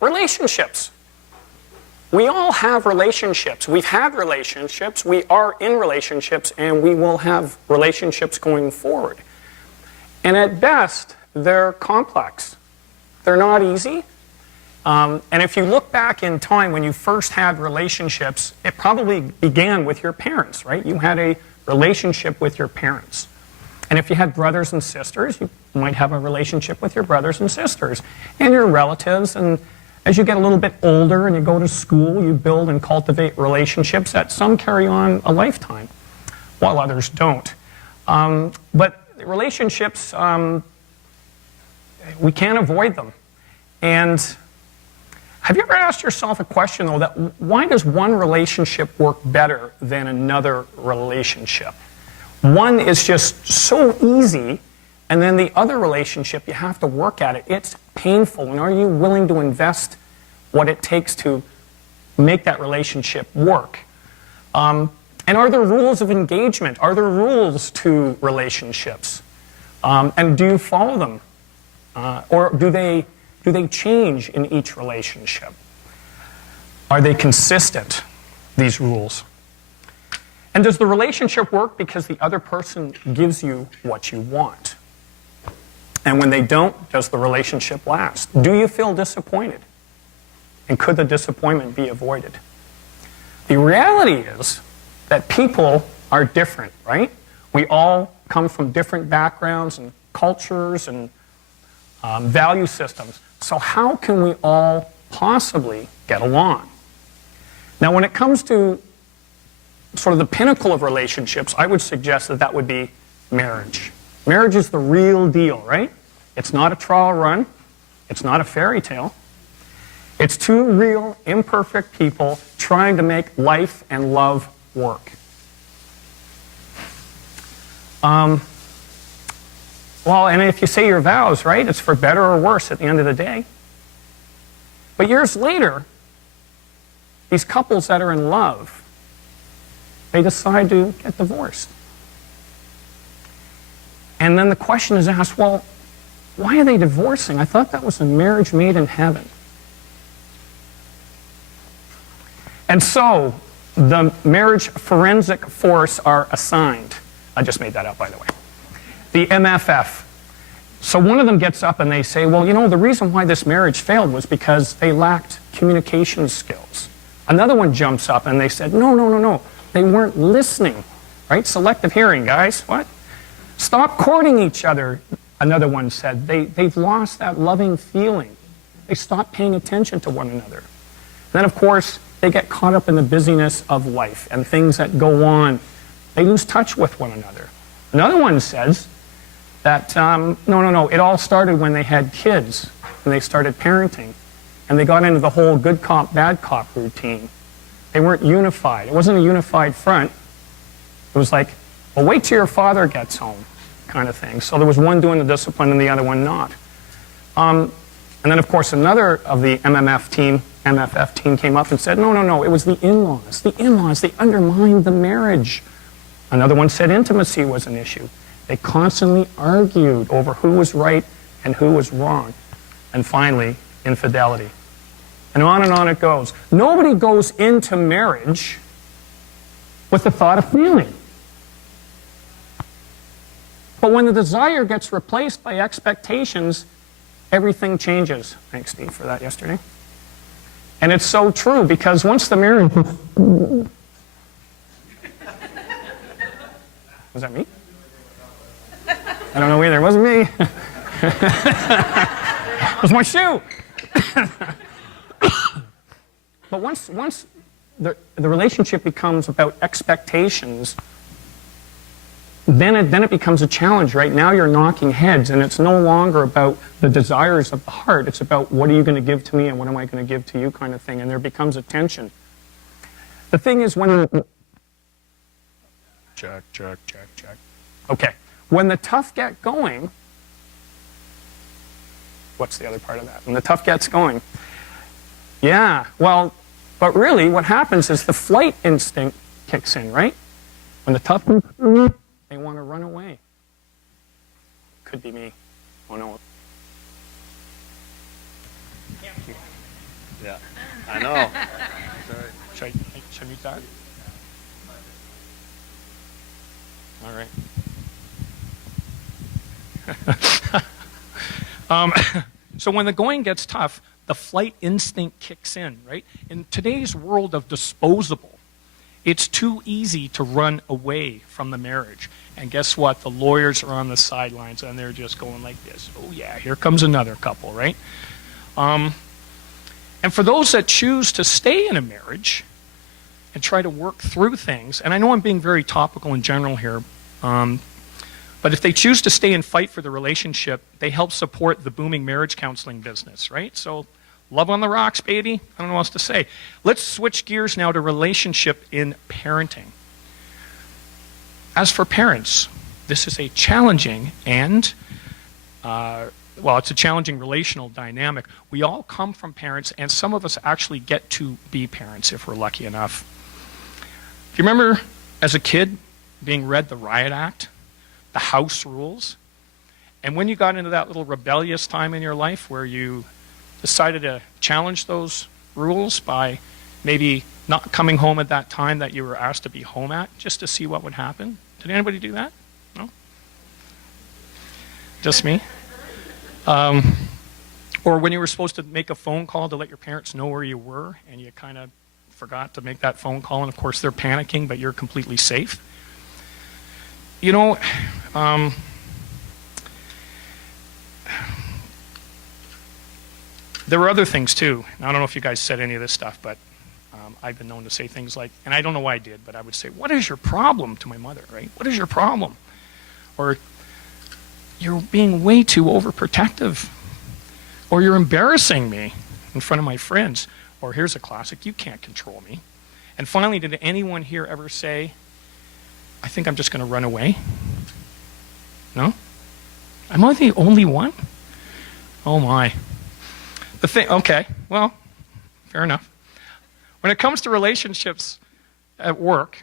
Relationships. We all have relationships. We've had relationships, we are in relationships, and we will have relationships going forward. And at best, they're complex. They're not easy. And if you look back in time when you first had relationships, it probably began with your parents, right? You had a relationship with your parents. And if you had brothers and sisters, you might have a relationship with your brothers and sisters and your relatives. And as you get a little bit older and you go to school, you build and cultivate relationships that some carry on a lifetime, while others don't. But relationships, we can't avoid them. And have you ever asked yourself a question, though, that why does one relationship work better than another relationship? One is just so easy, and then the other relationship, you have to work at it. It's painful, and are you willing to invest what it takes to make that relationship work? And are there rules of engagement? Are there rules to relationships? And do you follow them? Or do they change in each relationship? Are they consistent, these rules? And does the relationship work because the other person gives you what you want? And when they don't, does the relationship last? Do you feel disappointed? And could the disappointment be avoided? The reality is that people are different, right? We all come from different backgrounds and cultures and value systems. So how can we all possibly get along? Now, when it comes to sort of the pinnacle of relationships, I would suggest that that would be marriage. Marriage is the real deal, right? It's not a trial run. It's not a fairy tale. It's two real, imperfect people trying to make life and love work. Well, and if you say your vows, right, it's for better or worse at the end of the day. But years later, these couples that are in love, they decide to get divorced. And then the question is asked, well, why are they divorcing? I thought that was a marriage made in heaven. And so, the marriage forensic force are assigned. I just made that up, by the way. The MFF. So one of them gets up and they say, well, you know, the reason why this marriage failed was because they lacked communication skills. Another one jumps up and they said, no. They weren't listening, right? Selective hearing, guys. What? Stop courting each other, another one said. They've lost that loving feeling. They stopped paying attention to one another. And then, of course, they get caught up in the busyness of life and things that go on. They lose touch with one another. Another one says that, no, it all started when they had kids and they started parenting. And they got into the whole good cop, bad cop routine. They weren't unified. It wasn't a unified front. It was like, well, wait till your father gets home, kind of thing. So there was one doing the discipline and the other one not. And then, of course, another of the MFF team came up and said, no, it was the in-laws. The in-laws, they undermined the marriage. Another one said intimacy was an issue. They constantly argued over who was right and who was wrong. And finally, infidelity. And on it goes. Nobody goes into marriage with the thought of feeling. But when the desire gets replaced by expectations, everything changes. Thanks, Steve, for that yesterday. And it's so true, because once the marriage... Was that me? I don't know either. It wasn't me. It was my shoe. But once the relationship becomes about expectations, then it becomes a challenge. Right now you're knocking heads, and it's no longer about the desires of the heart. It's about what are you going to give to me and what am I going to give to you kind of thing. And there becomes a tension. The thing is when... Check. Okay. When the tough get going... What's the other part of that? When the tough gets going... Yeah, well, but really what happens is the flight instinct kicks in, right? When the tough... They want to run away. Could be me. Oh, no. Yeah, I know. Should I mute that? All right. So when the going gets tough, the flight instinct kicks in, right? In today's world of disposable, it's too easy to run away from the marriage. And guess what? The lawyers are on the sidelines and they're just going like this. Oh yeah, here comes another couple, right? And for those that choose to stay in a marriage and try to work through things, and I know I'm being very topical in general here, but if they choose to stay and fight for the relationship, they help support the booming marriage counseling business, right? So love on the rocks, baby. I don't know what else to say. Let's switch gears now to relationship in parenting. As for parents, this is a challenging and, it's a challenging relational dynamic. We all come from parents, and some of us actually get to be parents if we're lucky enough. Do you remember as a kid being read the Riot Act, the house rules? And when you got into that little rebellious time in your life where you decided to challenge those rules by maybe not coming home at that time that you were asked to be home at, just to see what would happen? Did anybody do that? No? Just me? Or when you were supposed to make a phone call to let your parents know where you were, and you kind of forgot to make that phone call, and of course they're panicking, but you're completely safe. You know, there were other things too. I don't know if you guys said any of this stuff, but I've been known to say things like, and I don't know why I did, but I would say, "What is your problem?" to my mother, right? "What is your problem?" Or, "You're being way too overprotective." Or, "You're embarrassing me in front of my friends." Or, here's a classic, "You can't control me." And finally, did anyone here ever say, "I think I'm just going to run away"? No? Am I the only one? Oh my. Okay, well, fair enough. When it comes to relationships at work,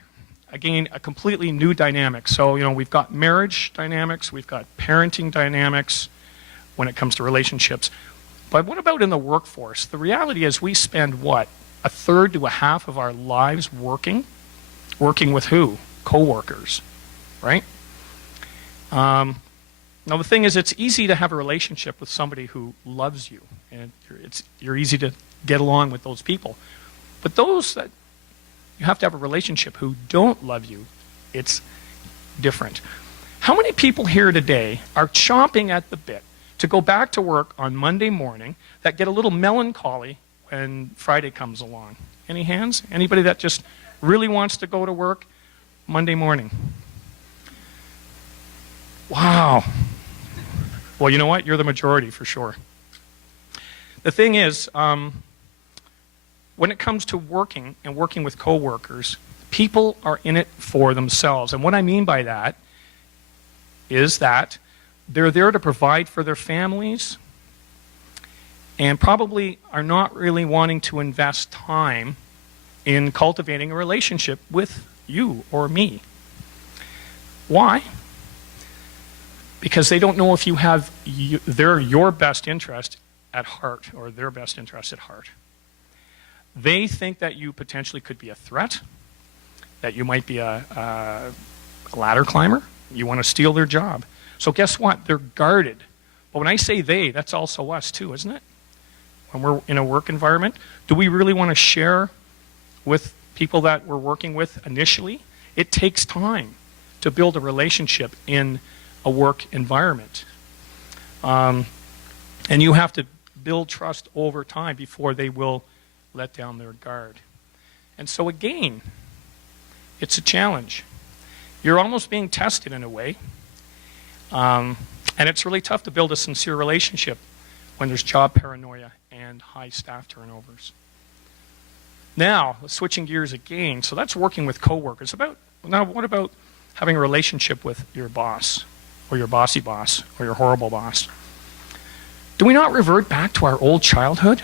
again, a completely new dynamic. So, we've got marriage dynamics, we've got parenting dynamics when it comes to relationships. But what about in the workforce? The reality is we spend, what, a third to a half of our lives working? Working with who? Co-workers, right? Now, the thing is, it's easy to have a relationship with somebody who loves you, and you're easy to get along with those people. But those that you have to have a relationship who don't love you, it's different. How many people here today are chomping at the bit to go back to work on Monday morning that get a little melancholy when Friday comes along? Any hands? Anybody that just really wants to go to work Monday morning? Wow. Well, you know what? You're the majority for sure. The thing is, when it comes to working and working with coworkers, people are in it for themselves. And what I mean by that is that they're there to provide for their families and probably are not really wanting to invest time in cultivating a relationship with you or me. Why? Because they don't know if you have your best interest at heart or their best interest at heart. They think that you potentially could be a threat, that you might be a ladder climber, you want to steal their job. So guess what? They're guarded. But when I say they, that's also us too, isn't it? When we're in a work environment, do we really want to share with people that we're working with initially? It takes time to build a relationship in a work environment. And you have to build trust over time before they will let down their guard. And so again, it's a challenge. You're almost being tested in a way. And it's really tough to build a sincere relationship when there's job paranoia and high staff turnovers. Now, switching gears again, so that's working with coworkers. Now, what about having a relationship with your boss, or your bossy boss, or your horrible boss? Do we not revert back to our old childhood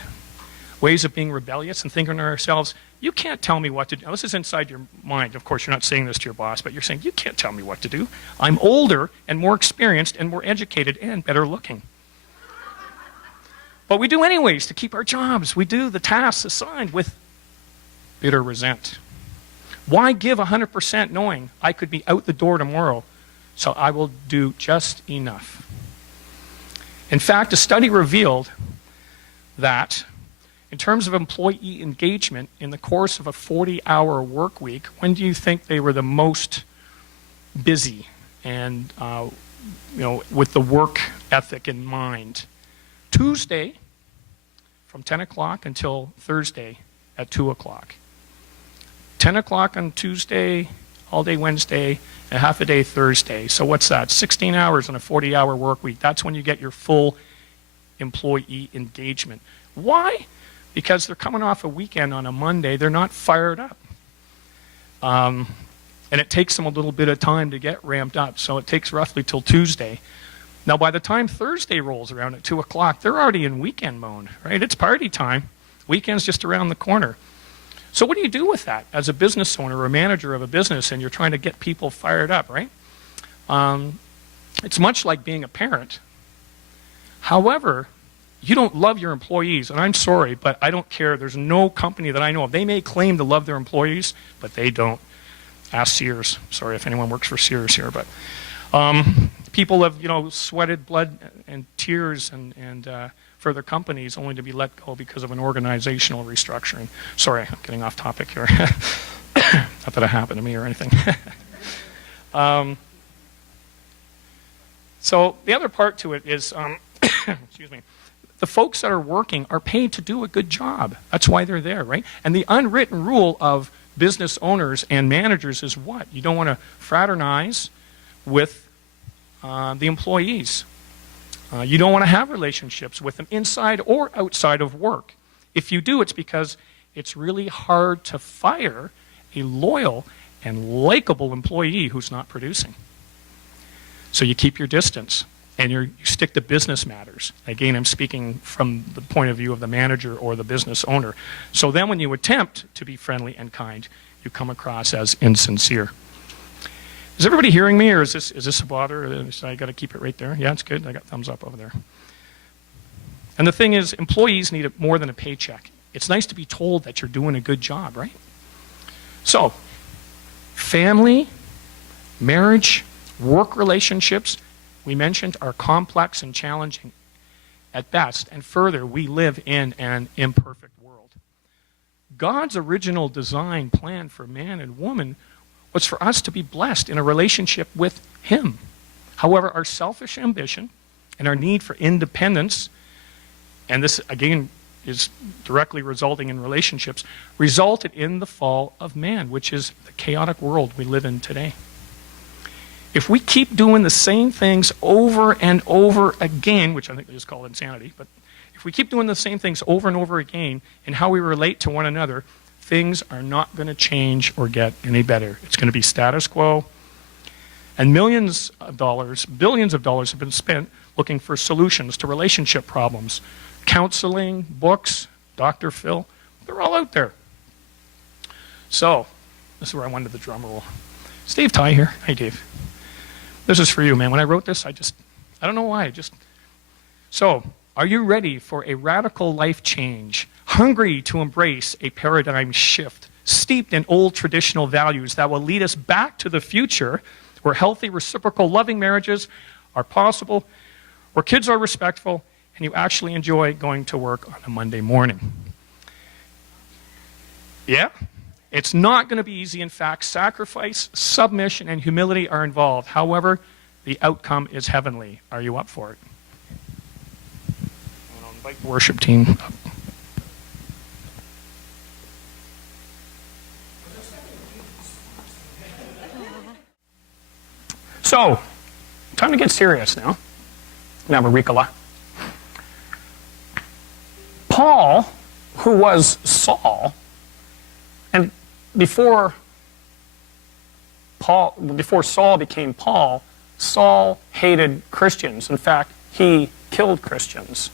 ways of being rebellious and thinking to ourselves, "You can't tell me what to do"? Now, this is inside your mind. Of course, you're not saying this to your boss, but you're saying, "You can't tell me what to do. I'm older and more experienced and more educated and better looking." But we do anyways to keep our jobs. We do the tasks assigned with bitter resent. Why give 100% knowing I could be out the door tomorrow, so I will do just enough? In fact, a study revealed that in terms of employee engagement in the course of a 40-hour work week, when do you think they were the most busy and with the work ethic in mind? Tuesday from 10 o'clock until Thursday at 2 o'clock. 10 o'clock on Tuesday, all day Wednesday, and half a day Thursday. So what's that? 16 hours on a 40-hour work week. That's when you get your full employee engagement. Why? Because they're coming off a weekend on a Monday. They're not fired up. And it takes them a little bit of time to get ramped up. So it takes roughly till Tuesday. Now, by the time Thursday rolls around at 2 o'clock, they're already in weekend mode, right? It's party time. Weekend's just around the corner. So what do you do with that as a business owner or a manager of a business and you're trying to get people fired up, right? It's much like being a parent. However, you don't love your employees, and I'm sorry, but I don't care. There's no company that I know of. They may claim to love their employees, but they don't. Ask Sears. Sorry if anyone works for Sears here, but people have, sweated blood and tears and for their companies only to be let go because of an organizational restructuring. Sorry, I'm getting off topic here. Not that it happened to me or anything. So the other part to it is, excuse me, the folks that are working are paid to do a good job. That's why they're there, right? And the unwritten rule of business owners and managers is what? You don't want to fraternize with the employees. You don't want to have relationships with them inside or outside of work. If you do, it's because it's really hard to fire a loyal and likable employee who's not producing. So you keep your distance and you stick to business matters. Again, I'm speaking from the point of view of the manager or the business owner. So then when you attempt to be friendly and kind, you come across as insincere. Is everybody hearing me, or is this a bother? I got to keep it right there. Yeah, it's good. I got thumbs up over there. And the thing is, employees need it more than a paycheck. It's nice to be told that you're doing a good job, right? So, family, marriage, work relationships, we mentioned, are complex and challenging at best. And further, we live in an imperfect world. God's original design plan for man and woman was for us to be blessed in a relationship with Him. However, our selfish ambition and our need for independence, and this again is directly resulting in relationships, resulted in the fall of man, which is the chaotic world we live in today. If we keep doing the same things over and over again, which I think they just call insanity, but if we keep doing the same things over and over again in how we relate to one another, things are not going to change or get any better. It's going to be status quo. And millions of dollars, billions of dollars have been spent looking for solutions to relationship problems. Counseling, books, Dr. Phil, they're all out there. So, this is where I wanted the drum roll. Steve Ty here. Hey, Dave. This is for you, man. When I wrote this, I don't know why. So, are you ready for a radical life change? Hungry to embrace a paradigm shift, steeped in old traditional values that will lead us back to the future where healthy, reciprocal, loving marriages are possible, where kids are respectful, and you actually enjoy going to work on a Monday morning. Yeah? It's not going to be easy. In fact, sacrifice, submission, and humility are involved. However, the outcome is heavenly. Are you up for it? And I'll invite the worship team up. So, time to get serious now. Navaricola. Paul, who was Saul, and before Saul became Paul, Saul hated Christians. In fact, he killed Christians.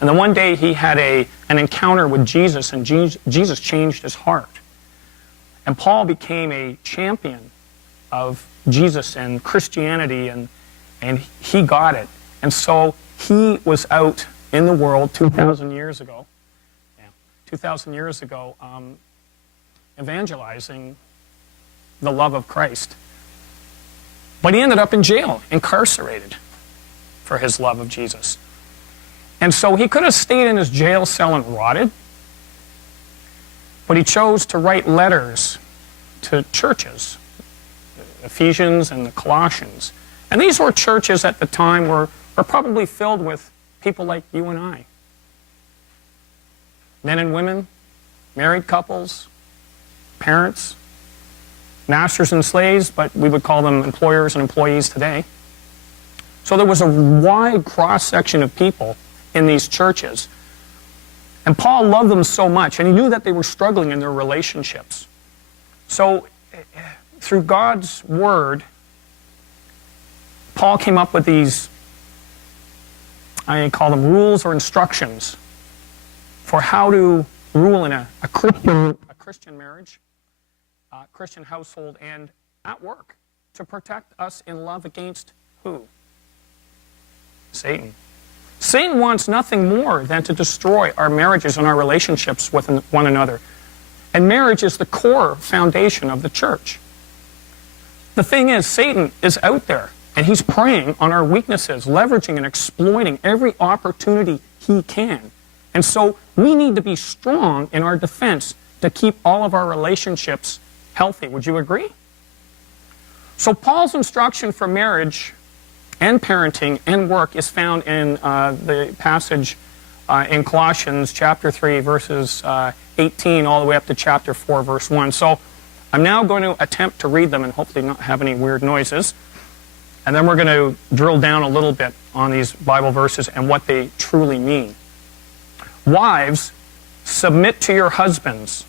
And then one day he had an encounter with Jesus, and Jesus changed his heart. And Paul became a champion of Jesus and Christianity, and he got it. And so he was out in the world 2,000 years ago, 2,000 years ago, evangelizing the love of Christ. But he ended up in jail, incarcerated for his love of Jesus. And so he could have stayed in his jail cell and rotted, but he chose to write letters to churches, Ephesians and the Colossians. And these were churches at the time were probably filled with people like you and I. Men and women, married couples, parents, masters and slaves, but we would call them employers and employees today. So there was a wide cross-section of people in these churches. And Paul loved them so much, and he knew that they were struggling in their relationships. So through God's word, Paul came up with these, I call them rules or instructions for how to rule in a Christian marriage, Christian household, and at work to protect us in love against who? Satan. Satan wants nothing more than to destroy our marriages and our relationships with one another. And marriage is the core foundation of the church. The thing is, Satan is out there, and he's preying on our weaknesses, leveraging and exploiting every opportunity he can. And so we need to be strong in our defense to keep all of our relationships healthy. Would you agree? So Paul's instruction for marriage and parenting and work is found in the passage in Colossians chapter 3, verses 18 all the way up to chapter 4, verse 1. So I'm now going to attempt to read them and hopefully not have any weird noises. And then we're going to drill down a little bit on these Bible verses and what they truly mean. Wives, submit to your husbands.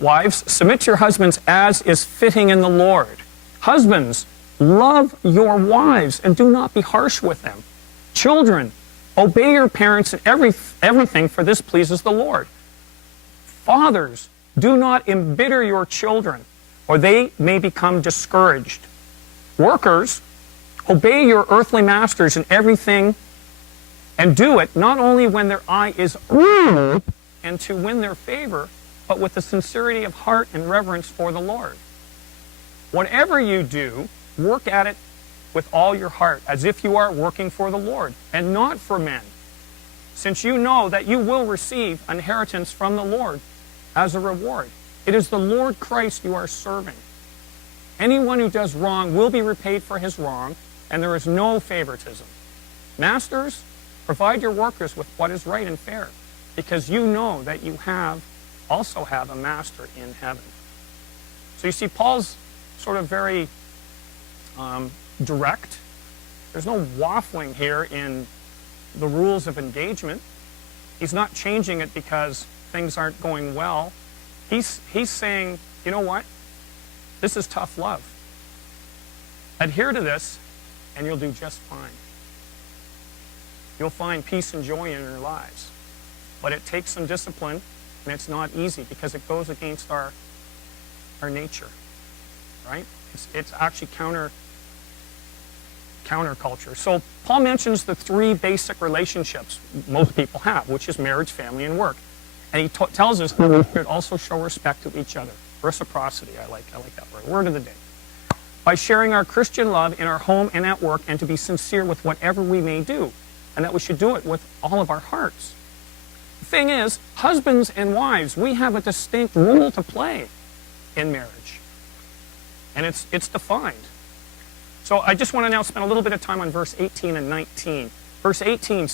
Wives, submit to your husbands as is fitting in the Lord. Husbands, love your wives and do not be harsh with them. Children, obey your parents in everything, for this pleases the Lord. Fathers, do not embitter your children, or they may become discouraged. Workers, obey your earthly masters in everything, and do it not only when their eye is on and to win their favor, but with the sincerity of heart and reverence for the Lord. Whatever you do, work at it with all your heart, as if you are working for the Lord, and not for men, since you know that you will receive inheritance from the Lord as a reward. It is the Lord Christ you are serving. Anyone who does wrong will be repaid for his wrong, and there is no favoritism. Masters, provide your workers with what is right and fair, because you know that you also have a master in heaven. So you see, Paul's sort of very direct. There's no waffling here in the rules of engagement. He's not changing it because things aren't going well. He's saying, you know what? This is tough love. Adhere to this, and you'll do just fine. You'll find peace and joy in your lives. But it takes some discipline, and it's not easy because it goes against our nature, right? It's actually counterculture. So Paul mentions the three basic relationships most people have, which is marriage, family, and work. And he tells us that we should also show respect to each other. Reciprocity, I like that word. Word of the day. By sharing our Christian love in our home and at work, and to be sincere with whatever we may do, and that we should do it with all of our hearts. The thing is, husbands and wives, we have a distinct role to play in marriage. And it's defined. So I just want to now spend a little bit of time on verse 18 and 19. Verse 18,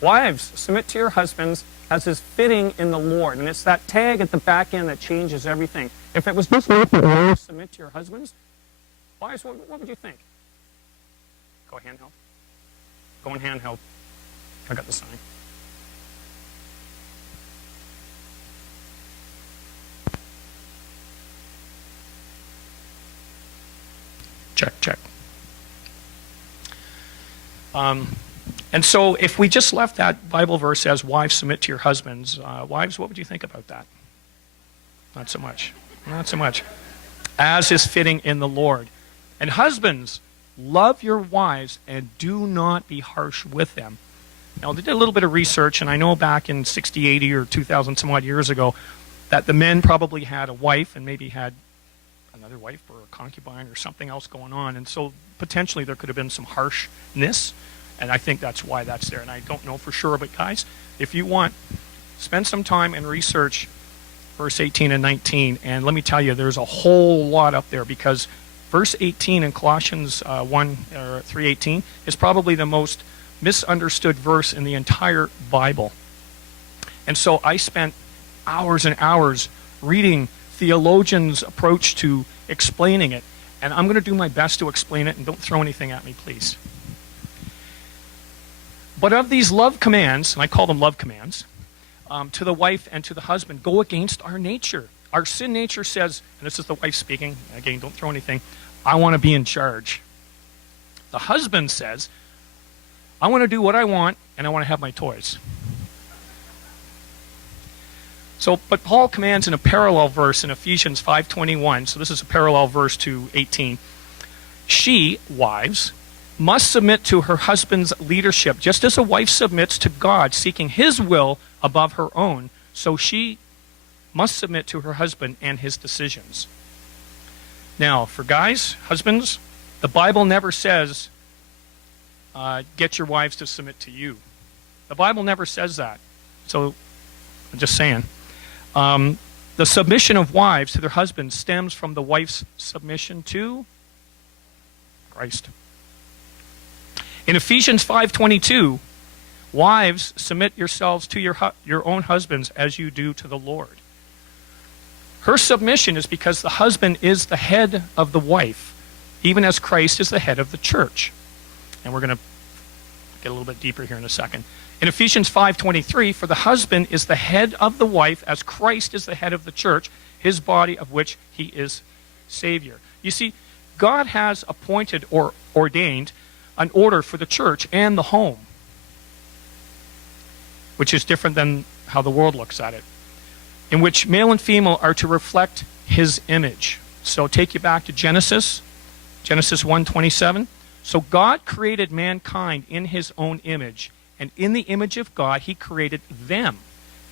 wives, submit to your husbands as is fitting in the Lord. And it's that tag at the back end that changes everything. If it was just wives, submit to your husbands, wives, what would you think? Go handheld. Going handheld. I got the sign. Check. And so if we just left that Bible verse as wives submit to your husbands, wives, what would you think about that? Not so much. Not so much. As is fitting in the Lord. And husbands, Love your wives and do not be harsh with them. Now, they did a little bit of research, and I know back in 60, 80, or 2,000 some odd years ago that the men probably had a wife and maybe had another wife or a concubine or something else going on. And so potentially there could have been some harshness, and I think that's why that's there. And I don't know for sure, but guys, if you want, spend some time and research verse 18 and 19, and let me tell you, there's a whole lot up there, because verse 18 in Colossians 3:18 is probably the most misunderstood verse in the entire Bible. And so I spent hours and hours reading theologians' approach to explaining it, and I'm going to do my best to explain it, and don't throw anything at me, please. But of these love commands, and I call them love commands, to the wife and to the husband, go against our nature. Our sin nature says, and this is the wife speaking, again, don't throw anything, I want to be in charge. The husband says, I want to do what I want, and I want to have my toys. So, but Paul commands in a parallel verse in Ephesians 5:21, so this is a parallel verse to 18. She, wives, must submit to her husband's leadership, just as a wife submits to God, seeking his will above her own, so she must submit to her husband and his decisions. Now, for guys, husbands, the Bible never says, get your wives to submit to you. The Bible never says that. So, I'm just saying. The submission of wives to their husbands stems from the wife's submission to Christ. In Ephesians 5:22, wives, submit yourselves to your own husbands as you do to the Lord. Her submission is because the husband is the head of the wife, even as Christ is the head of the church. And we're going to get a little bit deeper here in a second. In Ephesians 5:23, for the husband is the head of the wife as Christ is the head of the church, his body of which he is Savior. You see, God has appointed or ordained an order for the church and the home, which is different than how the world looks at it, in which male and female are to reflect his image. So take you back to Genesis 1:27. So God created mankind in his own image, and in the image of God he created them.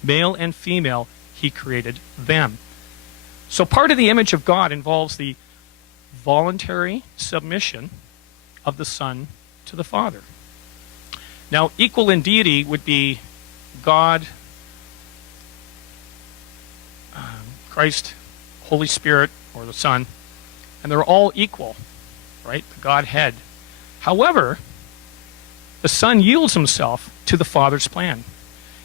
Male and female, he created them. So part of the image of God involves the voluntary submission of the Son to the Father. Now, equal in deity would be God, Christ, Holy Spirit, or the Son, and they're all equal, right? The Godhead. However, the Son yields himself to the Father's plan.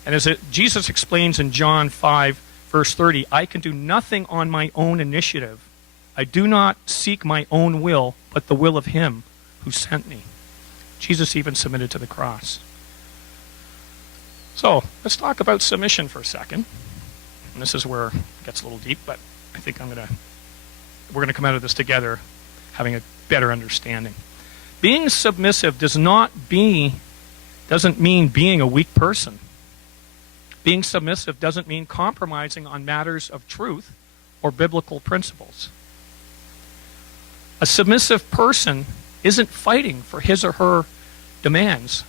And as Jesus explains in John 5, verse 30, I can do nothing on my own initiative. I do not seek my own will, but the will of him who sent me. Jesus even submitted to the cross. So, let's talk about submission for a second. And this is where it gets a little deep, but I think we're going to come out of this together having a better understanding. Being submissive doesn't mean being a weak person. Being submissive doesn't mean compromising on matters of truth or biblical principles. A submissive person isn't fighting for his or her demands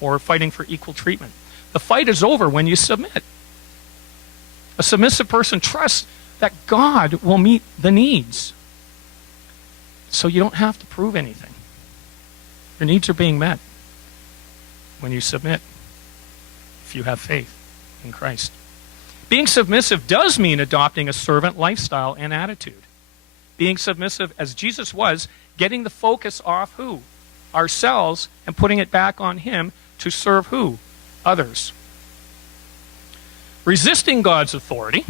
or fighting for equal treatment. The fight is over when you submit. A submissive person trusts that God will meet the needs. So you don't have to prove anything. Your needs are being met when you submit, if you have faith in Christ. Being submissive does mean adopting a servant lifestyle and attitude. Being submissive, as Jesus was, getting the focus off who? Ourselves, and putting it back on him to serve who? Others. Resisting God's authority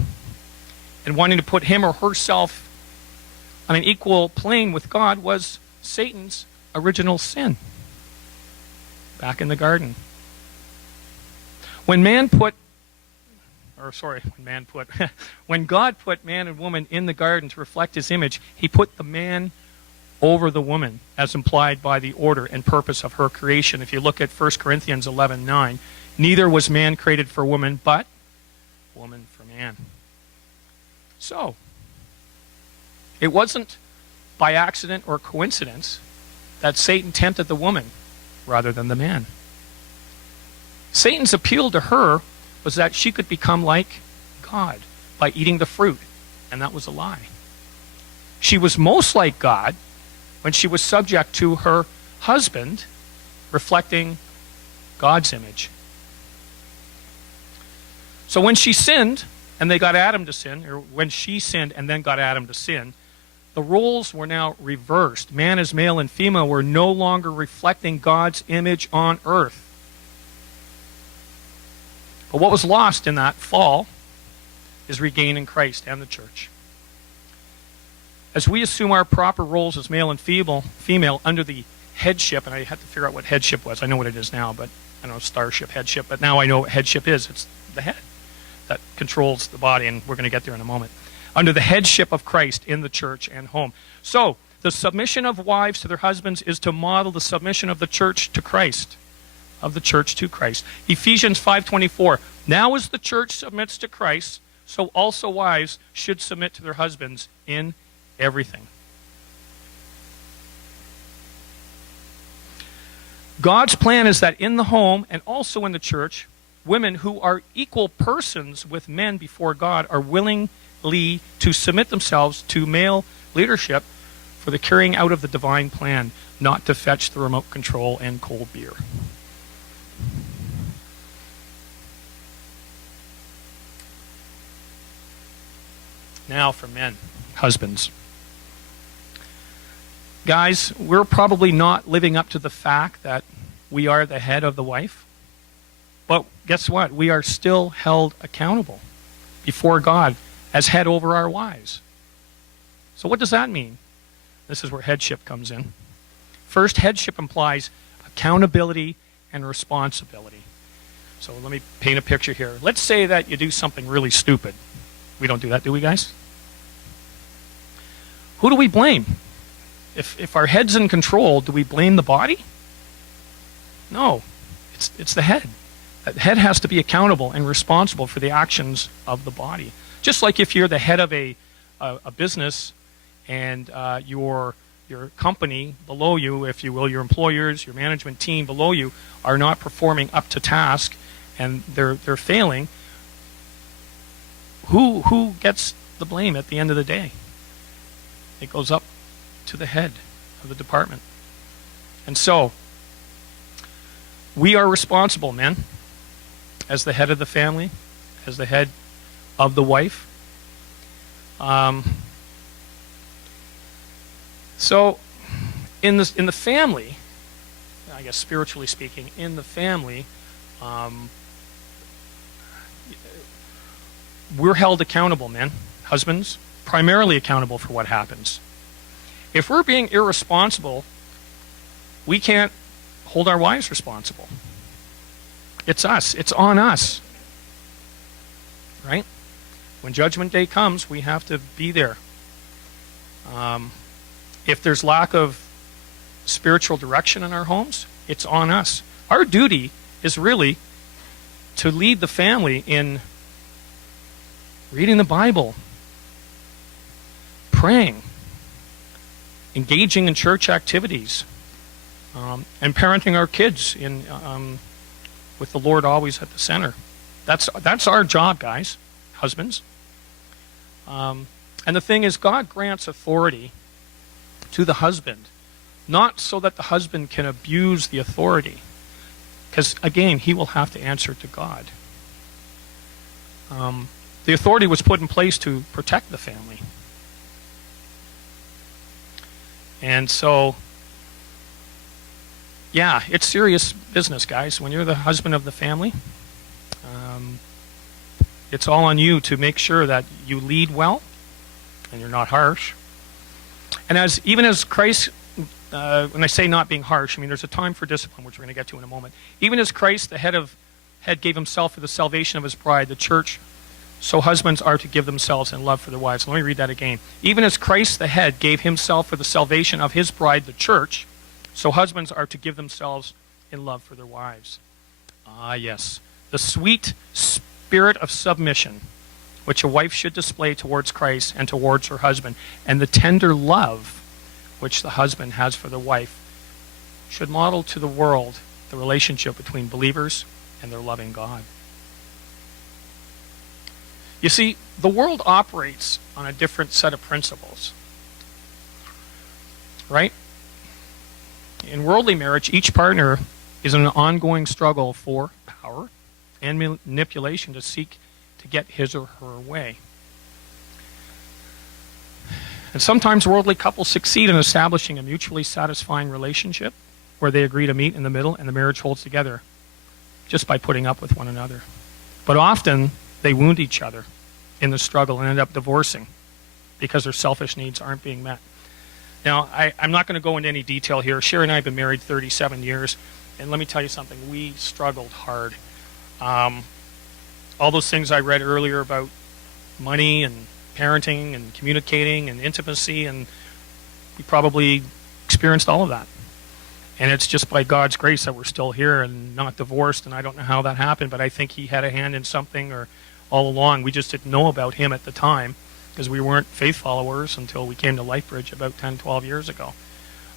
and wanting to put him or herself on an equal plane with God was Satan's original sin back in the garden. When God put man and woman in the garden to reflect his image, he put the man over the woman, as implied by the order and purpose of her creation. If you look at 1 Corinthians 11:9, neither was man created for woman, but woman for man. So, it wasn't by accident or coincidence that Satan tempted the woman rather than the man. Satan's appeal to her was that she could become like God by eating the fruit, and that was a lie. She was most like God when she was subject to her husband, reflecting God's image. So when she sinned, and they got Adam to sin, or when she sinned and then got Adam to sin, the roles were now reversed. Man as male and female were no longer reflecting God's image on earth. But what was lost in that fall is regained in Christ and the church. As we assume our proper roles as male and female under the headship, and I had to figure out what headship was. I know what it is now, but I know starship, headship, but now I know what headship is. It's the head that controls the body, and we're going to get there in a moment. Under the headship of Christ in the church and home. So, the submission of wives to their husbands is to model the submission of the church to Christ. Of the church to Christ. Ephesians 5:24. Now as the church submits to Christ, so also wives should submit to their husbands in everything. God's plan is that in the home and also in the church, women who are equal persons with men before God are willingly to submit themselves to male leadership for the carrying out of the divine plan, not to fetch the remote control and cold beer. Now for men, husbands. Guys, we're probably not living up to the fact that we are the head of the wife. But guess what? We are still held accountable before God as head over our wives. So what does that mean? This is where headship comes in. First, headship implies accountability and responsibility. So let me paint a picture here. Let's say that you do something really stupid. We don't do that, do we, guys? Who do we blame? If our head's in control, do we blame the body? No, it's the head. The head has to be accountable and responsible for the actions of the body. Just like if you're the head of a business and your company below you, if you will, your employers, your management team below you are not performing up to task and they're failing, who gets the blame at the end of the day? It goes up to the head of the department. And so, we are responsible, men, as the head of the family, as the head of the wife. So, in the family, I guess spiritually speaking, in the family, we're held accountable, men, husbands, primarily accountable for what happens. If we're being irresponsible, we can't hold our wives responsible. It's us. It's on us. Right? When Judgment Day comes, we have to be there. If there's lack of spiritual direction in our homes, it's on us. Our duty is really to lead the family in reading the Bible, praying, engaging in church activities, and parenting our kids in with the Lord always at the center. That's our job, guys, husbands. And the thing is, God grants authority to the husband, not so that the husband can abuse the authority, because again, he will have to answer to God. The authority was put in place to protect the family. And so, yeah, it's serious business, guys. When you're the husband of the family, it's all on you to make sure that you lead well and you're not harsh. And even as Christ, when I say not being harsh, I mean there's a time for discipline, which we're going to get to in a moment. Even as Christ, the head gave himself for the salvation of his bride, the church, so husbands are to give themselves in love for their wives. Let me read that again. Even as Christ, the head, gave himself for the salvation of his bride, the church, so husbands are to give themselves in love for their wives. Ah, yes. The sweet spirit of submission, which a wife should display towards Christ and towards her husband, and the tender love which the husband has for the wife should model to the world the relationship between believers and their loving God. You see, the world operates on a different set of principles, right? In worldly marriage, each partner is in an ongoing struggle for power and manipulation to seek to get his or her way. And sometimes worldly couples succeed in establishing a mutually satisfying relationship where they agree to meet in the middle and the marriage holds together just by putting up with one another. But often they wound each other in the struggle and end up divorcing because their selfish needs aren't being met. Now, I'm not going to go into any detail here. Sherry and I have been married 37 years, and let me tell you something. We struggled hard. All those things I read earlier about money and parenting and communicating and intimacy, and we probably experienced all of that. And it's just by God's grace that we're still here and not divorced, and I don't know how that happened, but I think he had a hand in something or all along. We just didn't know about him at the time because we weren't faith followers until we came to LifeBridge about 10, 12 years ago.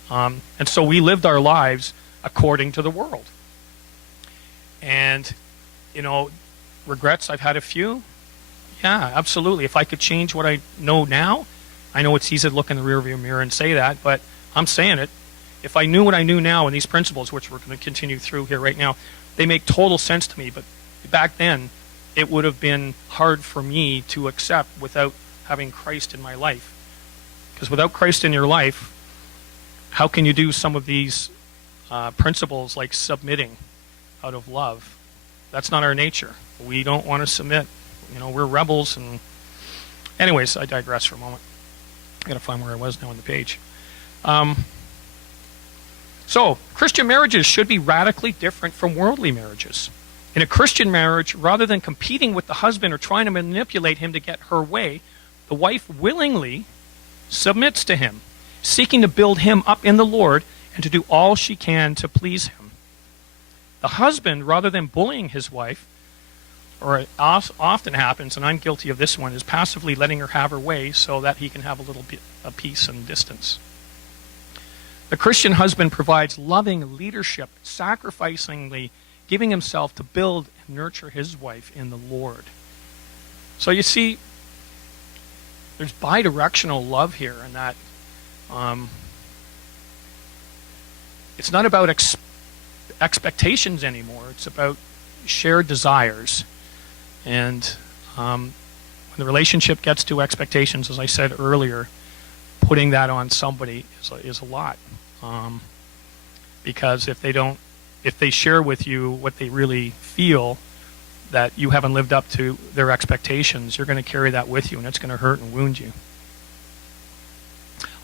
And so we lived our lives according to the world. And, you know, regrets, I've had a few. Yeah, absolutely. If I could change what I know now, I know it's easy to look in the rearview mirror and say that, but I'm saying it. If I knew what I knew now and these principles, which we're going to continue through here right now, they make total sense to me. But back then, it would have been hard for me to accept without having Christ in my life. Because without Christ in your life, how can you do some of these principles like submitting out of love? That's not our nature. We don't want to submit. You know, we're rebels. And anyways, I digress for a moment. I got to find where I was now on the page. So, Christian marriages should be radically different from worldly marriages. In a Christian marriage, rather than competing with the husband or trying to manipulate him to get her way, the wife willingly submits to him, seeking to build him up in the Lord and to do all she can to please him. The husband, rather than bullying his wife, or it often happens, and I'm guilty of this one, is passively letting her have her way so that he can have a little bit of peace and distance. The Christian husband provides loving leadership, sacrificingly giving himself to build and nurture his wife in the Lord. So you see, there's bidirectional love here, and that it's not about expectations anymore. It's about shared desires. And when the relationship gets to expectations, as I said earlier, putting that on somebody is a lot. Because if they share with you what they really feel, that you haven't lived up to their expectations, you're going to carry that with you, and it's going to hurt and wound you.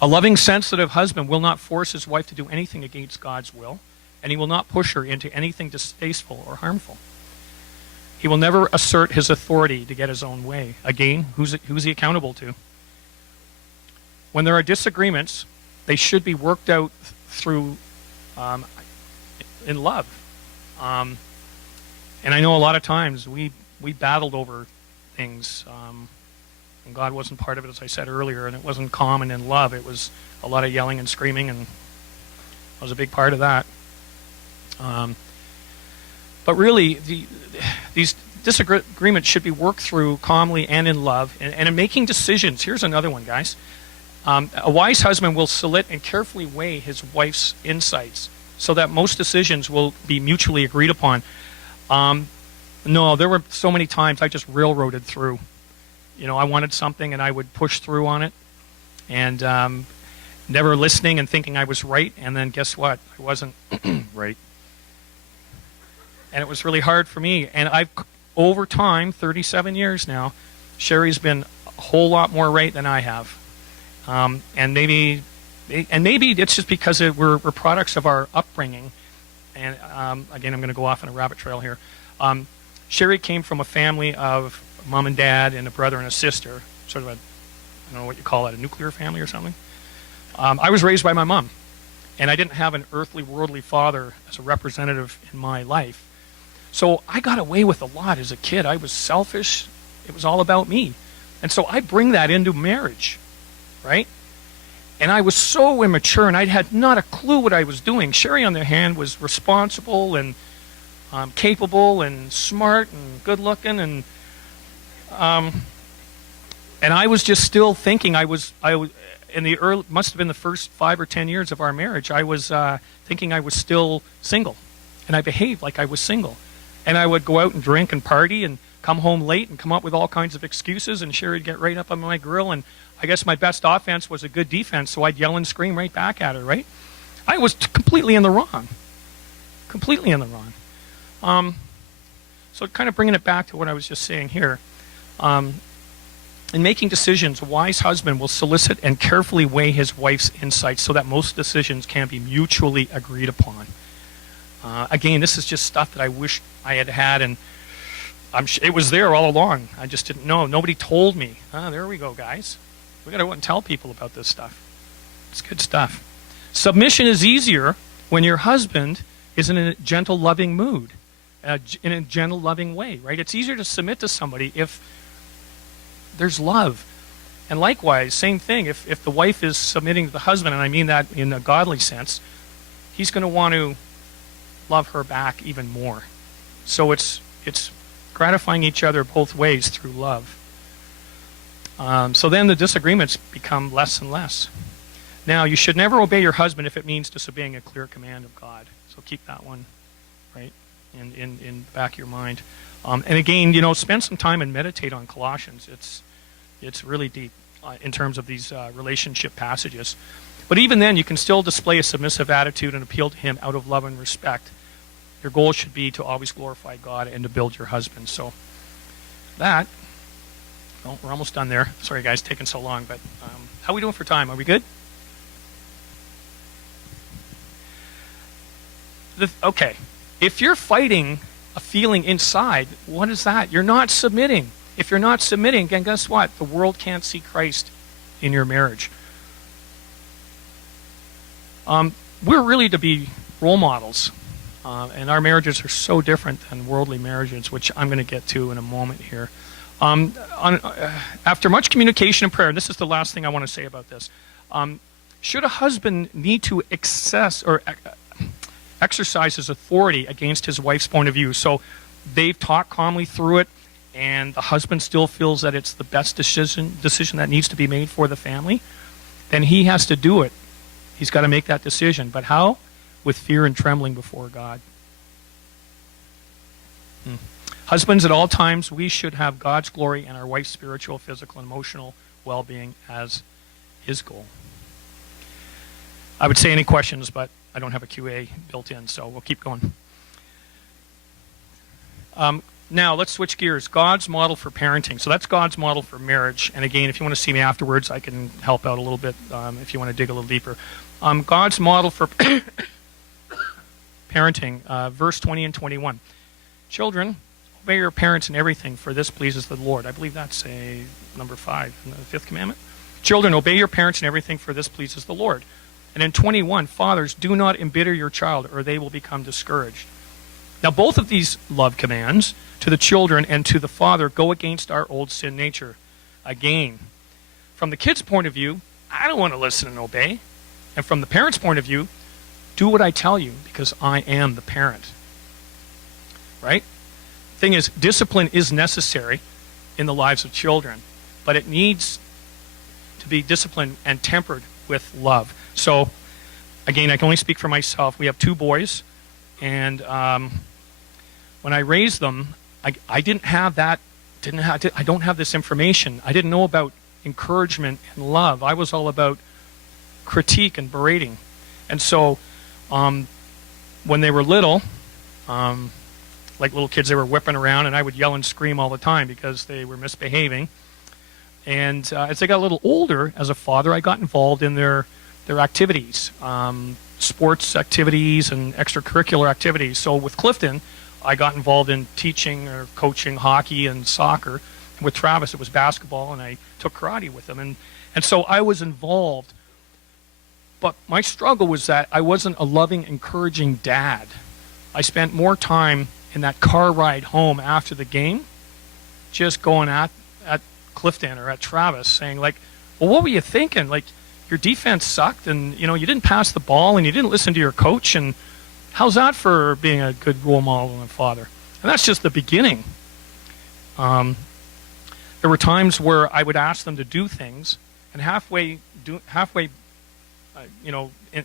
A loving, sensitive husband will not force his wife to do anything against God's will, and he will not push her into anything distasteful or harmful. He will never assert his authority to get his own way. Again, who's he accountable to? When there are disagreements, they should be worked out through in love. And I know a lot of times we battled over things, and God wasn't part of it, as I said earlier, and it wasn't common in love. It was a lot of yelling and screaming, and I was a big part of that. But really, these disagreements should be worked through calmly and in love, and in making decisions. Here's another one, guys. A wise husband will select and carefully weigh his wife's insights so that most decisions will be mutually agreed upon. No, there were so many times I just railroaded through. You know, I wanted something and I would push through on it, and never listening and thinking I was right, and then guess what? I wasn't right. And it was really hard for me. And I've, over time, 37 years now, Sherry's been a whole lot more right than I have. And maybe it's just because we're products of our upbringing. And again, I'm going to go off on a rabbit trail here. Sherry came from a family of mom and dad and a brother and a sister, sort of I don't know what you call it, a nuclear family or something. I was raised by my mom, and I didn't have an earthly, worldly father as a representative in my life. So I got away with a lot as a kid. I was selfish. It was all about me. And so I bring that into marriage, right? And I was so immature, and I had not a clue what I was doing. Sherry, on the other hand, was responsible and capable and smart and good-looking, and I was just still thinking I was in the early, must have been the first 5 or 10 years of our marriage. I was thinking I was still single, and I behaved like I was single, and I would go out and drink and party and come home late and come up with all kinds of excuses, and Sherry'd get right up on my grill, and I guess my best offense was a good defense, so I'd yell and scream right back at her, right? I was completely in the wrong. Completely in the wrong. So kind of bringing it back to what I was just saying here. In making decisions, a wise husband will solicit and carefully weigh his wife's insights so that most decisions can be mutually agreed upon. Again, this is just stuff that I wish I had had, and it was there all along. I just didn't know. Nobody told me. There we go, guys. We got to go and tell people about this stuff. It's good stuff. Submission is easier when your husband is in a gentle, loving mood, in a gentle, loving way, right? It's easier to submit to somebody if there's love. And likewise, same thing, if the wife is submitting to the husband, and I mean that in a godly sense, he's going to want to love her back even more. So it's gratifying each other both ways through love. So then the disagreements become less and less. Now, you should never obey your husband if it means disobeying a clear command of God. So keep that one right in the back of your mind. And again, spend some time and meditate on Colossians. It's really deep in terms of these relationship passages. But even then, you can still display a submissive attitude and appeal to him out of love and respect. Your goal should be to always glorify God and to build your husband. So that, well, we're almost done there. Sorry, guys, taking so long. But how are we doing for time? Are we good? Okay. If you're fighting a feeling inside, what is that? You're not submitting. If you're not submitting, then guess what? The world can't see Christ in your marriage. We're really to be role models. And our marriages are so different than worldly marriages, which I'm going to get to in a moment here. After much communication and prayer, and this is the last thing I want to say about this, should a husband need to exercise his authority against his wife's point of view? So they've talked calmly through it, and the husband still feels that it's the best decision that needs to be made for the family, then he has to do it. He's got to make that decision. But how? With fear and trembling before God. Husbands, at all times, we should have God's glory and our wife's spiritual, physical, and emotional well-being as his goal. I would say any questions, but I don't have a QA built in, so we'll keep going. Now, let's switch gears. God's model for parenting. So that's God's model for marriage. And again, if you want to see me afterwards, I can help out a little bit if you want to dig a little deeper. God's model for parenting, verse 20 and 21. Children, obey your parents in everything, for this pleases the Lord. I believe that's number 5 in the 5th commandment. Children, obey your parents in everything, for this pleases the Lord. And in 21, fathers, do not embitter your child, or they will become discouraged. Now, both of these love commands to the children and to the father go against our old sin nature. Again, from the kid's point of view, I don't want to listen and obey. And from the parent's point of view, do what I tell you because I am the parent. Right? Thing is, discipline is necessary in the lives of children, but it needs to be disciplined and tempered with love. So, again, I can only speak for myself. We have 2 boys, and when I raised them, I didn't have that. I don't have this information. I didn't know about encouragement and love. I was all about critique and berating. And so, when they were little, like little kids, they were whipping around, and I would yell and scream all the time because they were misbehaving. And as they got a little older, as a father, I got involved in their activities, sports activities and extracurricular activities. So with Clifton, I got involved in teaching or coaching hockey and soccer. And with Travis, it was basketball, and I took karate with him. And so I was involved. But my struggle was that I wasn't a loving, encouraging dad. I spent more time in that car ride home after the game just going at Clifton or at Travis saying, like, well, what were you thinking? Like, your defense sucked, and you didn't pass the ball, and you didn't listen to your coach, and how's that for being a good role model and father? And that's just the beginning. There were times where I would ask them to do things, and halfway,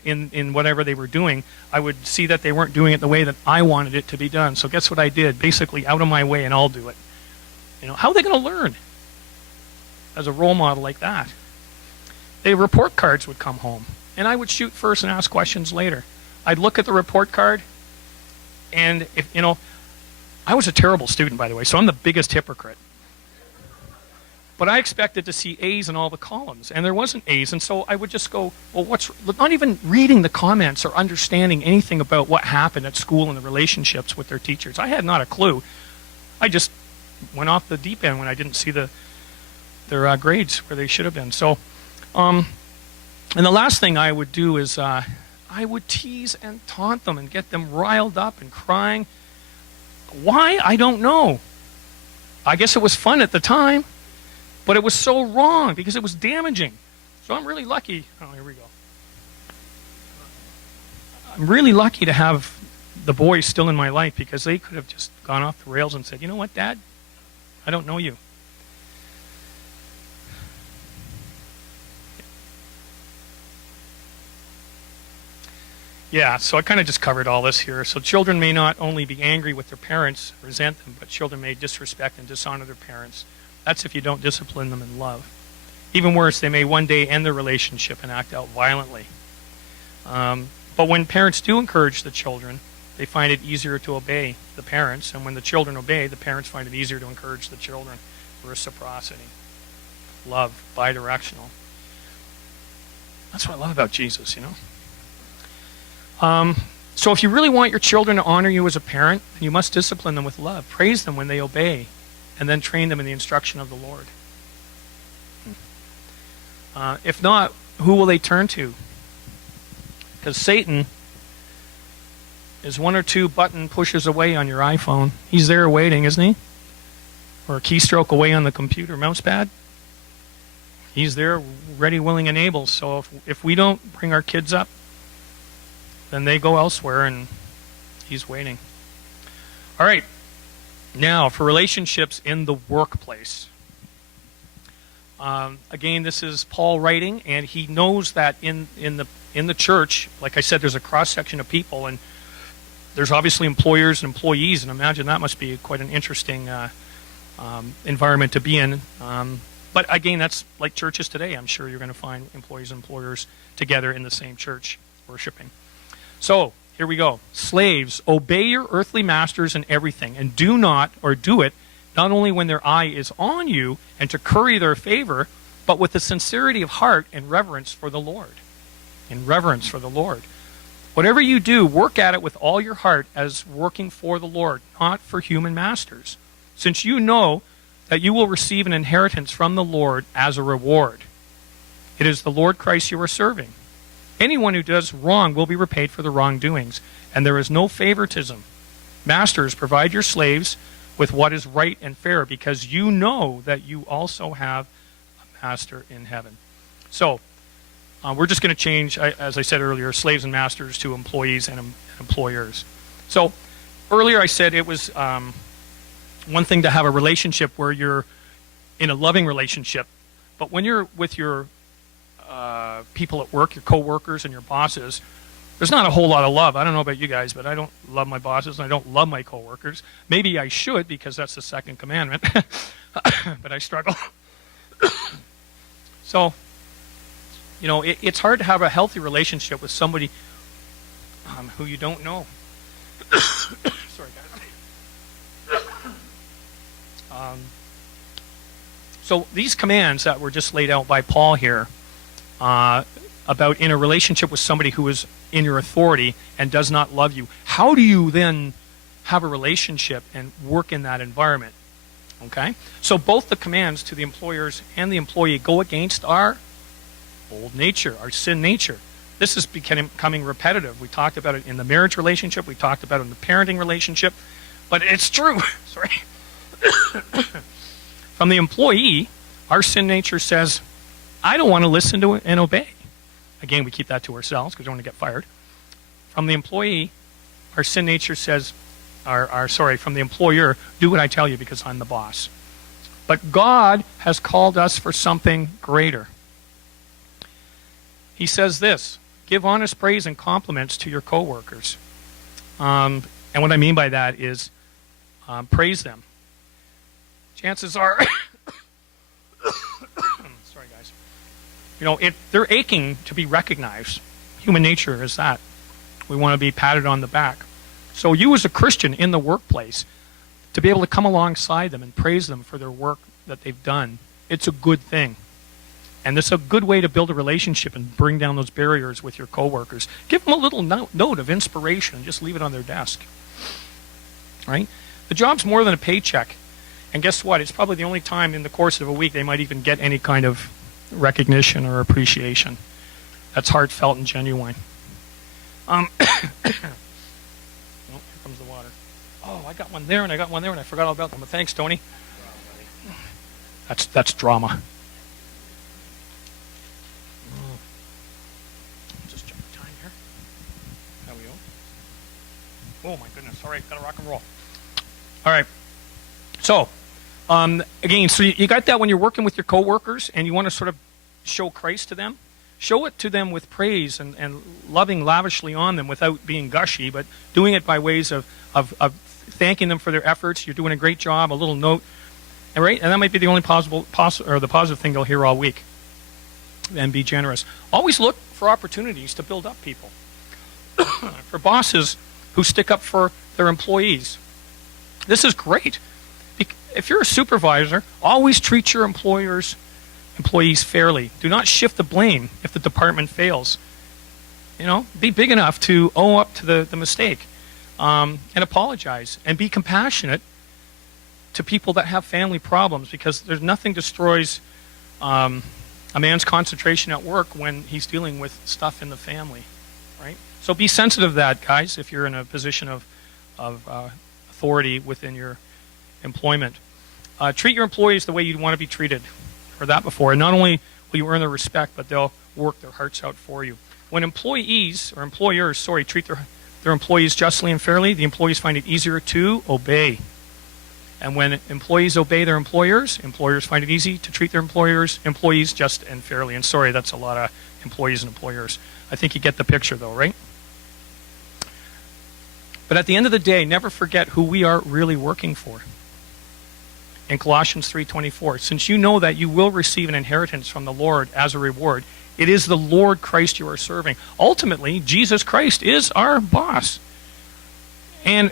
in whatever they were doing, I would see that they weren't doing it the way that I wanted it to be done. So guess what I did? Basically, out of my way, and I'll do it. How are they going to learn as a role model like that? The report cards would come home, and I would shoot first and ask questions later. I'd look at the report card, and I was a terrible student, by the way, so I'm the biggest hypocrite. But I expected to see A's in all the columns, and there wasn't A's, and so I would just go, well, not even reading the comments or understanding anything about what happened at school and the relationships with their teachers. I had not a clue. I just went off the deep end when I didn't see their grades where they should have been. So, and the last thing I would do is I would tease and taunt them and get them riled up and crying. Why? I don't know. I guess it was fun at the time. But it was so wrong because it was damaging. So I'm really lucky. Oh, here we go. I'm really lucky to have the boys still in my life because they could have just gone off the rails and said, you know what, Dad? I don't know you. Yeah, so I kind of just covered all this here. So children may not only be angry with their parents, resent them, but children may disrespect and dishonor their parents. That's if you don't discipline them in love. Even worse, they may one day end the relationship and act out violently. But when parents do encourage the children, they find it easier to obey the parents. And when the children obey, the parents find it easier to encourage the children. Reciprocity. Love. Bidirectional. That's what I love about Jesus, So if you really want your children to honor you as a parent, then you must discipline them with love. Praise them when they obey. And then train them in the instruction of the Lord. If not, who will they turn to? Because Satan is one or two button pushes away on your iPhone. He's there waiting, isn't he? Or a keystroke away on the computer mouse pad. He's there ready, willing, and able. So if we don't bring our kids up, then they go elsewhere, and he's waiting. All right. Now, for relationships in the workplace. Again, this is Paul writing, and he knows that in the church, like I said, there's a cross-section of people, and there's obviously employers and employees, and imagine that must be quite an interesting environment to be in. But again, that's like churches today. I'm sure you're going to find employees and employers together in the same church worshiping. So, here we go. Slaves, obey your earthly masters in everything, and do it not only when their eye is on you and to curry their favor, but with the sincerity of heart and reverence for the Lord. In reverence for the Lord. Whatever you do, work at it with all your heart as working for the Lord, not for human masters, since you know that you will receive an inheritance from the Lord as a reward. It is the Lord Christ you are serving. Anyone who does wrong will be repaid for the wrongdoings, and there is no favoritism. Masters, provide your slaves with what is right and fair, because you know that you also have a master in heaven. So, we're just going to change, as I said earlier, slaves and masters to employees and employers. So, earlier I said it was one thing to have a relationship where you're in a loving relationship, but when you're with your people at work, your co-workers and your bosses, there's not a whole lot of love. I don't know about you guys, but I don't love my bosses and I don't love my co-workers. Maybe I should, because that's the second commandment, but I struggle. So, it's hard to have a healthy relationship with somebody who you don't know. Sorry, guys. So these commands that were just laid out by Paul here, about in a relationship with somebody who is in your authority and does not love you, how do you then have a relationship and work in that environment? Okay? So both the commands to the employers and the employee go against our old nature, our sin nature. This is becoming repetitive. We talked about it in the marriage relationship. We talked about it in the parenting relationship. But it's true. Sorry. From the employee, our sin nature says, I don't want to listen to and obey. Again, we keep that to ourselves because we don't want to get fired. From the employee, our sin nature says, from the employer, do what I tell you because I'm the boss. But God has called us for something greater. He says this, give honest praise and compliments to your coworkers. And what I mean by that is praise them. Chances are, sorry guys, they're aching to be recognized. Human nature is that. We want to be patted on the back. So you as a Christian in the workplace, to be able to come alongside them and praise them for their work that they've done, it's a good thing. And it's a good way to build a relationship and bring down those barriers with your coworkers. Give them a little note of inspiration and just leave it on their desk. Right? The job's more than a paycheck. And guess what? It's probably the only time in the course of a week they might even get any kind of recognition or appreciation. That's heartfelt and genuine. Oh, here comes the water. Oh, I got one there and I got one there and I forgot all about them. But thanks, Tony. That's drama. Just jump the time here. There we go. Oh my goodness. All right, gotta rock and roll. All right. So, again, so you got that when you're working with your coworkers and you want to sort of show Christ to them. Show it to them with praise and loving lavishly on them without being gushy, but doing it by ways of thanking them for their efforts. You're doing a great job, a little note. And right? And that might be the only the positive thing you'll hear all week. And be generous. Always look for opportunities to build up people. For bosses who stick up for their employees. This is great. If you're a supervisor, always treat your employees fairly. Do not shift the blame if the department fails. Be big enough to own up to the mistake and apologize and be compassionate to people that have family problems, because there's nothing destroys a man's concentration at work when he's dealing with stuff in the family, right? So be sensitive to that, guys, if you're in a position of authority within your employment. Treat your employees the way you'd want to be treated. Heard that before. And not only will you earn their respect, but they'll work their hearts out for you. When employers treat their employees justly and fairly, the employees find it easier to obey. And when employees obey their employers find it easy to treat their employees just and fairly. And sorry, that's a lot of employees and employers. I think you get the picture though, right? But at the end of the day, never forget who we are really working for. In Colossians 3:24, since you know that you will receive an inheritance from the Lord as a reward, it is the Lord Christ you are serving. Ultimately, Jesus Christ is our boss. And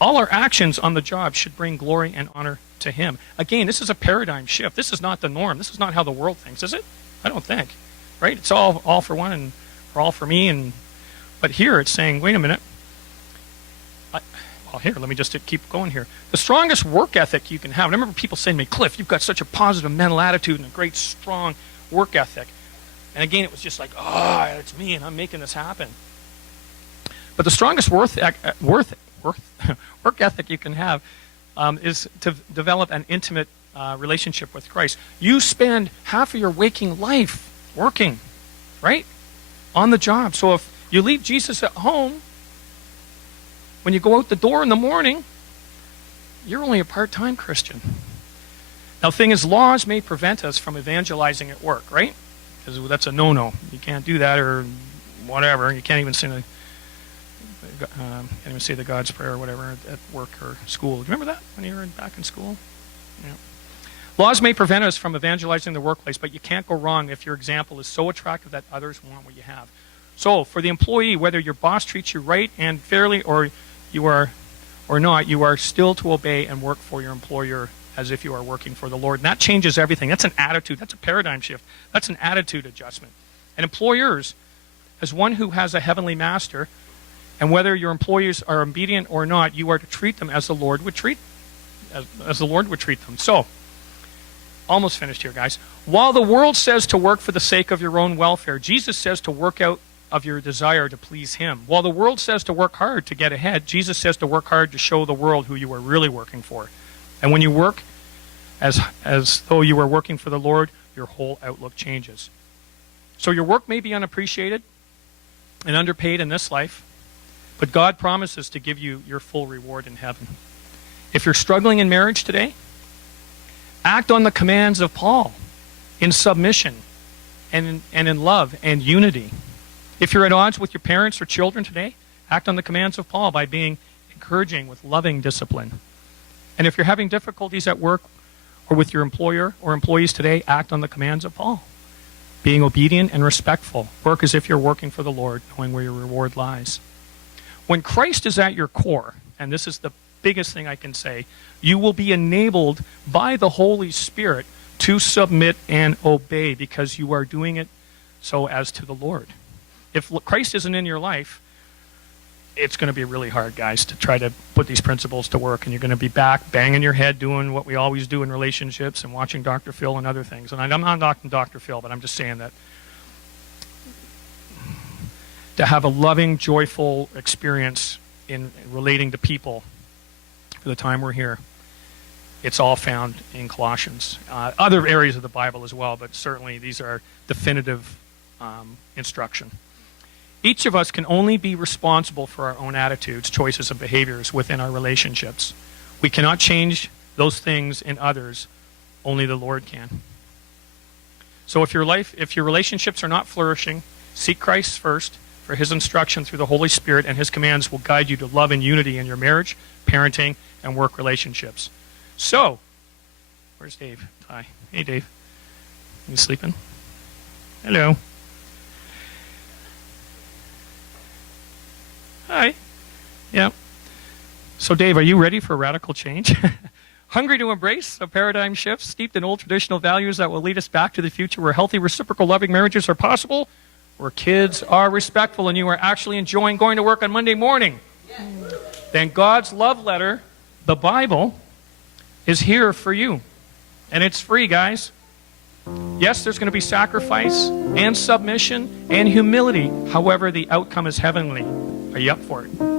all our actions on the job should bring glory and honor to him. Again, this is a paradigm shift. This is not the norm. This is not how the world thinks, is it? I don't think. Right? It's all for one and or all for me. But here it's saying, wait a minute. Here, let me just keep going here. The strongest work ethic you can have. And I remember people saying to me, Cliff, you've got such a positive mental attitude and a great, strong work ethic. And again, it was just like, it's me and I'm making this happen. But the strongest work ethic you can have is to develop an intimate relationship with Christ. You spend half of your waking life working, right? On the job. So if you leave Jesus at home, when you go out the door in the morning, you're only a part-time Christian. Now, the thing is, laws may prevent us from evangelizing at work, right? Because that's a no-no. You can't do that or whatever. You can't even say the God's Prayer or whatever at work or school. Do you remember that when you were back in school? Yeah. Laws may prevent us from evangelizing the workplace, but you can't go wrong if your example is so attractive that others want what you have. So, for the employee, whether your boss treats you right and fairly or you are still to obey and work for your employer as if you are working for the Lord. And that changes everything. That's an attitude. That's a paradigm shift. That's an attitude adjustment. And employers, as one who has a heavenly master, and whether your employees are obedient or not, you are to treat them as the Lord would treat them. So, almost finished here, guys. While the world says to work for the sake of your own welfare, Jesus says to work out of your desire to please him. While the world says to work hard to get ahead, Jesus says to work hard to show the world who you are really working for. And when you work as though you are working for the Lord, your whole outlook changes. So your work may be unappreciated and underpaid in this life, but God promises to give you your full reward in heaven. If you're struggling in marriage today, act on the commands of Paul in submission and in love and unity. If you're at odds with your parents or children today, act on the commands of Paul by being encouraging with loving discipline. And if you're having difficulties at work or with your employer or employees today, act on the commands of Paul, being obedient and respectful. Work as if you're working for the Lord, knowing where your reward lies. When Christ is at your core, and this is the biggest thing I can say, you will be enabled by the Holy Spirit to submit and obey because you are doing it so as to the Lord. If Christ isn't in your life, it's going to be really hard, guys, to try to put these principles to work, and you're going to be back banging your head doing what we always do in relationships and watching Dr. Phil and other things. And I'm not knocking Dr. Phil, but I'm just saying that to have a loving, joyful experience in relating to people for the time we're here, it's all found in Colossians. Other areas of the Bible as well, but certainly these are definitive instruction. Each of us can only be responsible for our own attitudes, choices, and behaviors within our relationships. We cannot change those things in others. Only the Lord can. So if your relationships are not flourishing, seek Christ first, for his instruction through the Holy Spirit, and his commands will guide you to love and unity in your marriage, parenting, and work relationships. So, where's Dave? Hi. Hey, Dave. You sleeping? Hello. Hi. Yeah. So, Dave, are you ready for radical change? Hungry to embrace a paradigm shift steeped in old traditional values that will lead us back to the future where healthy, reciprocal, loving marriages are possible, where kids are respectful and you are actually enjoying going to work on Monday morning? Yes. Then God's love letter, the Bible, is here for you. And it's free, guys. Yes, there's going to be sacrifice and submission and humility. However, the outcome is heavenly. Are you up for it?